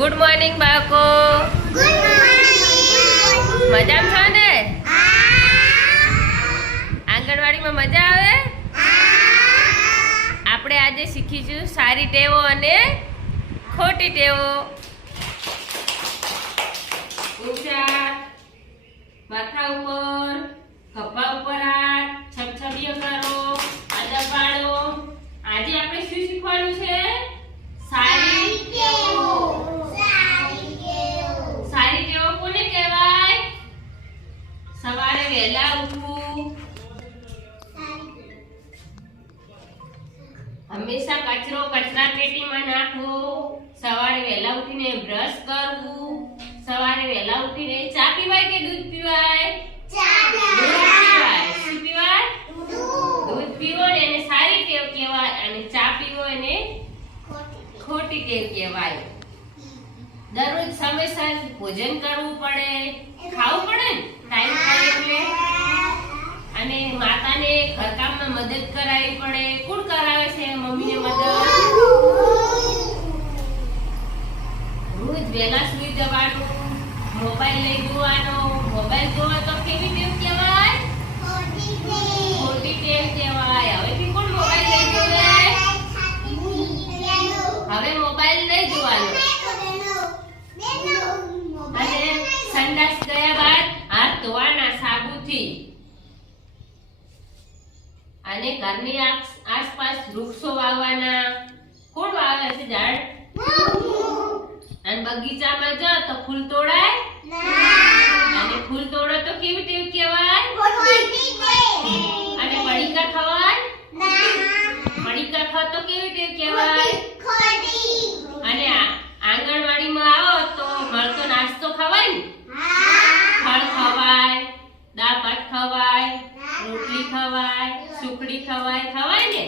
Good morning બાળકો. મજામાં છો ને? આંગણવાડીમાં મજા આવે? આપણે આજે શીખીશું સારી ટેવો અને ખોટી ટેવો. ઊંચા માથા ઉપર ખભા ઉપર હાથ છબછબીઓ કરો આદર પાડો. આજે આપણે શું શીખવાનું છે? સવારે વહેલા ઉઠવું. હંમેશા કચરો કચરા પેટીમાં નાખવો સવારે વહેલા ઉઠીને બ્રશ કરવું. સવારે વહેલા ઉઠીને ચા પીવાય કે દૂધ પીવાય? પીવાય? દૂધ પીવો ને એને સારી ટેવ કહેવાય અને ચા પીવો એને ખોટી ટેવ કહેવાય. દરરોજ સમયસર ભોજન કરવું પડે, ખાવું પડે ને? ટાઈમ થાય એટલે. અને માતાને ઘરકામમાં મદદ કરાવવી પડે. કોણ કરાવે છે મમ્મીને મદદ? રોજ વહેલા સુઈ જવાનું, મોબાઈલ લઈ જોવાનો, મોબાઈલ જોવા તો કેવી ટેવ કહેવાય ખોટી ટેવ કહેવાય હવેથી કોણ મોબાઈલ લઈ જોવે હવે મોબાઈલ નહીં જોવાનો અને સંડાસ ગયા બાદ હાથ ધોવાના સાબુથી અને ઘરની આસપાસ વૃક્ષો વાવવાના. કોણ વાવે છે ઝાડ? અને બગીચામાં જાઓ તો ફૂલ તોડાય? અને ફૂલ તોડો તો કેવી ટેવ કહેવાય? અને પડીકા ખવાય? પડીકા ખાવ તો કેવી ટેવ કહેવાય? અને આંગણવાડીમાં આવો તો મળતો નાસ્તો ખવાય ને? ફળ ખવાય દાળ ભાત ખવાય રોટલી ખવાય સુખડી ખવાય ખવાય ને?